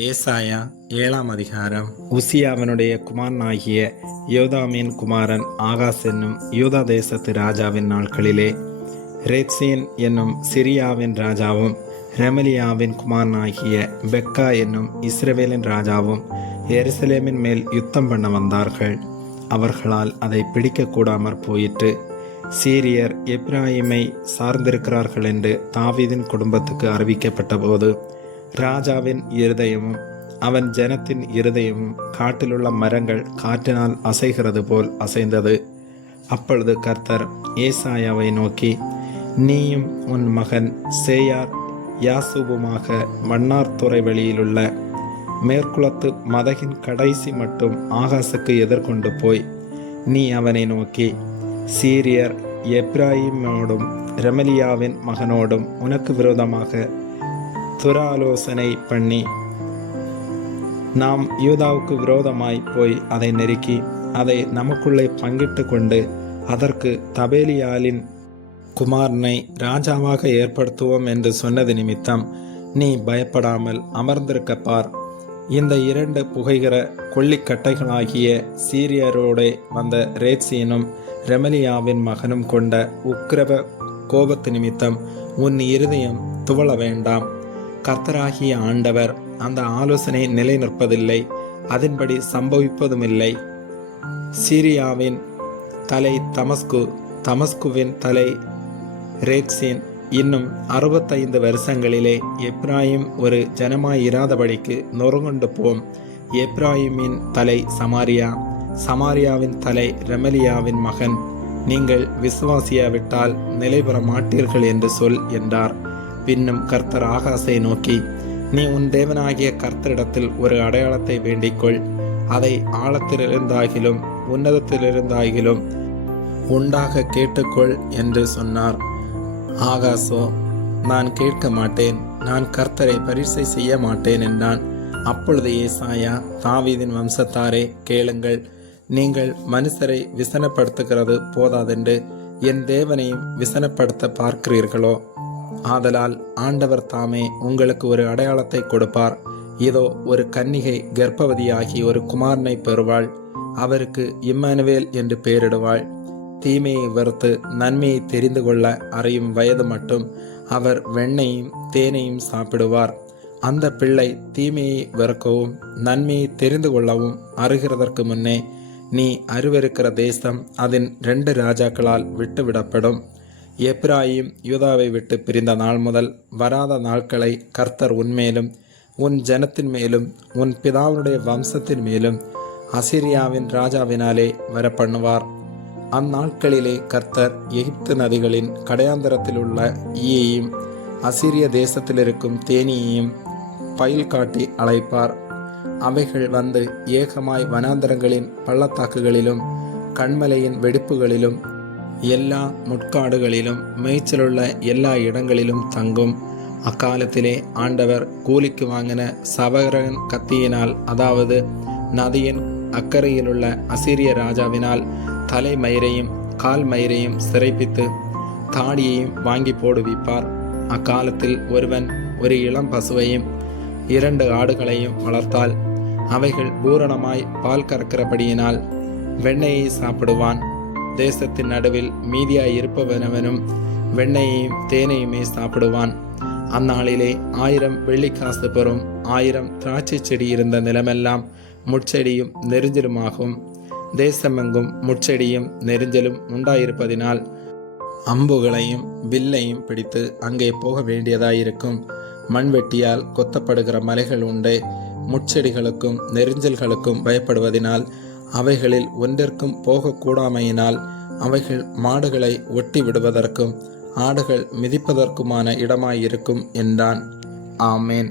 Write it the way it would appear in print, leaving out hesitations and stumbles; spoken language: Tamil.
ஏசாயா 7ஆம் அதிகாரம். உசியாவினுடைய குமாரனாகிய யோதாமின் குமாரன் ஆகாஸ் என்னும் யூதா தேசத்து ராஜாவின் நாட்களிலே ரேத்சீன் என்னும் சிரியாவின் ராஜாவும் ரெமலியாவின் குமாரனாகிய பெக்கா என்னும் இஸ்ரவேலின் ராஜாவும் எருசலேமின் மேல் யுத்தம் பண்ண வந்தார்கள். அவர்களால் அதை பிடிக்கக்கூடாமற் போயிற்று. சீரியர் எப்ராயிமை சார்ந்திருக்கிறார்கள் என்று தாவீதின் குடும்பத்துக்கு அறிவிக்கப்பட்ட போது ராஜாவின் இருதயமும் அவன் ஜனத்தின் இருதயமும் காட்டிலுள்ள மரங்கள் காற்றினால் அசைகிறது போல் அசைந்தது. அப்பொழுது கர்த்தர் ஏசாயாவை நோக்கி, நீயும் உன் மகன் சேயார் யாசூபுமாக மன்னார்துறை வெளியிலுள்ள மேற்குளத்து மதகின் கடைசி மட்டும் ஆகாசுக்கு எதிர்கொண்டு போய் நீ அவனை நோக்கி, சீரியர் எப்ராயிமோடும் ரெமலியாவின் மகனோடும் உனக்கு விரோதமாக துராலோசனை பண்ணி நாம் யூதாவுக்கு விரோதமாய் போய் அதை நெருக்கி அதை நமக்குள்ளே பங்கிட்டு கொண்டு அதற்கு தபேலியாலின் குமாரனை ராஜாவாக ஏற்படுத்துவோம் என்று சொன்னது நிமித்தம் நீ பயப்படாமல் அமர்ந்திருக்க பார். இந்த 2 புகைகிற கொள்ளிக்கட்டைகளாகிய சீரியரோடே வந்த ரேத்சீனும் ரெமலியாவின் மகனும் கொண்ட உக்கிரவ கோபத்து நிமித்தம் உன் இருதயம் துவள வேண்டாம். கர்த்தராகிய ஆண்டவர் அந்த ஆலோசனை நிலை நிற்பதில்லை, அதன்படி சம்பவிப்பதுமில்லை. சீரியாவின் தலை தமஸ்கு, தமஸ்குவின் தலை ரேத்சீன். இன்னும் 65 வருஷங்களிலே எப்ராயிம் ஒரு ஜனமாயிராதபடிக்கு நொறுங்குண்டு போம். எப்ராயிமின் தலை சமாரியா, சமாரியாவின் தலை ரெமலியாவின் மகன். நீங்கள் விசுவாசியாவிட்டால் நிலைபெற மாட்டீர்கள் என்று சொல் என்றார். பின்னும் கர்த்தர் ஆகாசை நோக்கி, நீ உன் தேவனாகிய கர்த்தரிடத்தில் ஒரு அடையாளத்தை வேண்டிக்கொள், அதை ஆழத்திலிருந்தாகிலும் உன்னதத்திலிருந்தாகிலும் உண்டாக கேட்டுக்கொள் என்று சொன்னார். ஆகாசோ, நான் கேட்க மாட்டேன், நான் கர்த்தரை பரீட்சை செய்ய மாட்டேன் என்றான். அப்பொழுது ஏசாயா, தாவீதின் வம்சத்தாரே கேளுங்கள், நீங்கள் மனுஷரை விசனப்படுத்துகிறது போதாதென்று என் தேவனையும் விசனப்படுத்த பார்க்கிறீர்களோ? ஆதலால் ஆண்டவர் தாமே உங்களுக்கு ஒரு அடையாளத்தை கொடுப்பார். இதோ, ஒரு கன்னிகை கர்ப்பவதியாகி ஒரு குமாரனை பெறுவாள். அவருக்கு இம்மானுவேல் என்று பெயரிடுவாள். தீமையை வெறுத்து நன்மையை தெரிந்து கொள்ள அறியும் வயது மட்டும் அவர் வெண்ணையும் தேனையும் சாப்பிடுவார். அந்த பிள்ளை தீமையை வெறுக்கவும் நன்மையை தெரிந்து கொள்ளவும் அறிகிறதற்கு முன்னே நீ அருவருக்கிற தேசம் அதன் 2 ராஜாக்களால் விட்டுவிடப்படும். எப்ராயிம் யூதாவை விட்டு பிரிந்த நாள் முதல் வராத நாட்களை கர்த்தர் உன்மேலும் உன் ஜனத்தின் மேலும் உன் பிதாவுடைய வம்சத்தின் மேலும் அசிரியாவின் ராஜாவினாலே வரப்பண்ணுவார். அந்நாட்களிலே கர்த்தர் எகிப்து நதிகளின் கடையாந்தரத்தில் உள்ள ஈயையும் அசிரிய தேசத்தில் இருக்கும் தேனியையும் பயில் காட்டி அழைப்பார். அவைகள் வந்து ஏகமாய் வனாந்தரங்களின் பள்ளத்தாக்குகளிலும் கண்மலையின் வெடிப்புகளிலும் எல்லா முட்காடுகளிலும் மேய்ச்சலுள்ள எல்லா இடங்களிலும் தங்கும். அக்காலத்திலே ஆண்டவர் கூலிக்கு வாங்கின சவரன் கத்தியினால், அதாவது நதியின் அக்கறையிலுள்ள அசிரிய ராஜாவினால் தலைமயிரையும் கால் மயிரையும் சிறைப்பித்து தாடியையும் வாங்கி போடுவிப்பார். அக்காலத்தில் ஒருவன் ஒரு இளம் பசுவையும் 2 ஆடுகளையும் வளர்த்தால் அவைகள் பூரணமாய் பால் கறக்கிறபடியினால் வெண்ணெயை சாப்பிடுவான். தேசத்தின் நடுவில் மீதியாய் இருப்பவனவனும் வெண்ணையையும் தேனையுமே சாப்பிடுவான். அந்நாளிலே 1000 வெள்ளிக்காசு பெறும் 1000 திராட்சை செடி இருந்த நிலமெல்லாம் முட்செடியும் நெரிஞ்சலுமாகும். தேசமெங்கும் முட்செடியும் நெரிஞ்சலும் உண்டாயிருப்பதினால் அம்புகளையும் வில்லையும் பிடித்து அங்கே போக வேண்டியதாயிருக்கும். மண்வெட்டியால் கொத்தப்படுகிற மலைகள் உண்டு. முட்செடிகளுக்கும் நெரிஞ்சல்களுக்கும் பயப்படுவதினால் அவைகளில் ஒன்றிற்கும் போகக்கூடாமையினால் அவைகள் மாடுகளை ஒட்டி விடுவதற்கும் ஆடுகள் மிதிப்பதற்குமான இடமாயிருக்கும் என்றான். ஆமேன்.